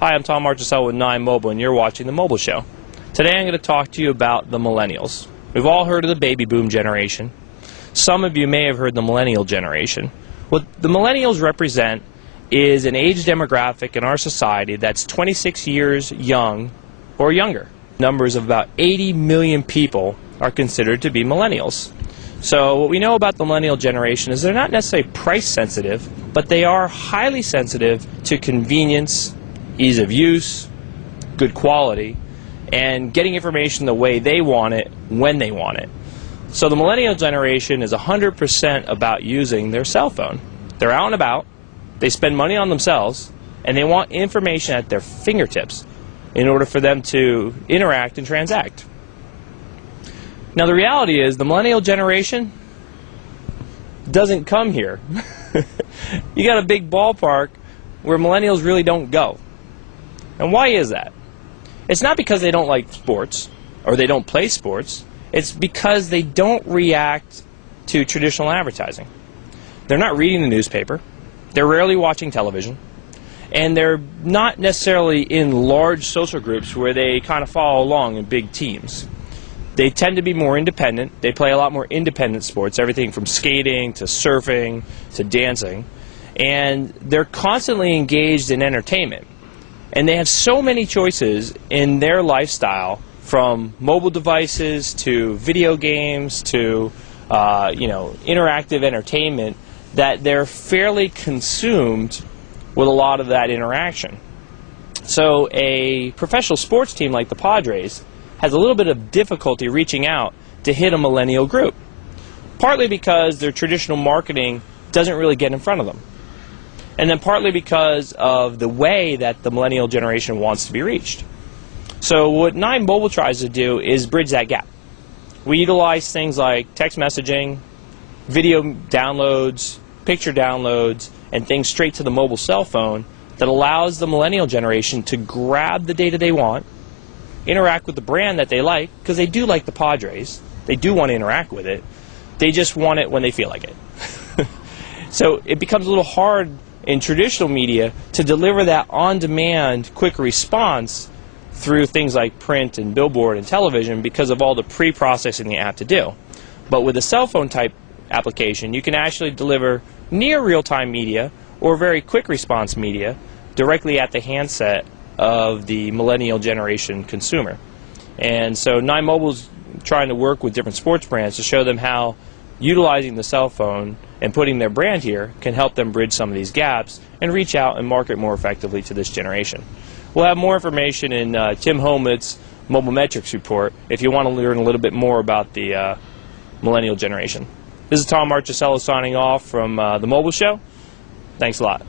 Hi, I'm Tom Marchesell with 9 Mobile, and you're watching The Mobile Show. Today I'm going to talk to you about the Millennials. We've all heard of the baby boom generation. Some of you may have heard the millennial generation. What the Millennials represent is an age demographic in our society that's 26 years young or younger. Numbers of about 80 million people are considered to be millennials. So what we know about the millennial generation is they're not necessarily price sensitive, but they are highly sensitive to convenience, ease of use, good quality, and getting information the way they want it, when they want it. So the millennial generation is 100% about using their cell phone. They're out and about, they spend money on themselves, and they want information at their fingertips in order for them to interact and transact. Now the reality is the millennial generation doesn't come here. You got a big ballpark where millennials really don't go. And why is that? It's not because they don't like sports or they don't play sports. It's because they don't react to traditional advertising. They're not reading the newspaper. They're rarely watching television. And they're not necessarily in large social groups where they kind of follow along in big teams. They tend to be more independent. They play a lot more independent sports, everything from skating to surfing to dancing. And they're constantly engaged in entertainment. And they have so many choices in their lifestyle, from mobile devices to video games to interactive entertainment, that they're fairly consumed with a lot of that interaction. So a professional sports team like the Padres has a little bit of difficulty reaching out to hit a millennial group, partly because their traditional marketing doesn't really get in front of them, and then partly because of the way that the millennial generation wants to be reached. So what 9 Mobile tries to do is bridge that gap. We utilize things like text messaging, video downloads, picture downloads, and things straight to the mobile cell phone that allows the millennial generation to grab the data they want, interact with the brand that they like, because they do like the Padres. They do want to interact with it. They just want it when they feel like it. So it becomes a little hard in traditional media to deliver that on-demand quick response through things like print and billboard and television because of all the pre-processing you have to do. But with a cell phone type application, you can actually deliver near real-time media or very quick response media directly at the handset of the millennial generation consumer. And so 9 Mobile's trying to work with different sports brands to show them how utilizing the cell phone and putting their brand here can help them bridge some of these gaps and reach out and market more effectively to this generation. We'll have more information in Tim Homewood's Mobile Metrics report if you want to learn a little bit more about the millennial generation. This is Tom Marchesell signing off from The Mobile Show. Thanks a lot.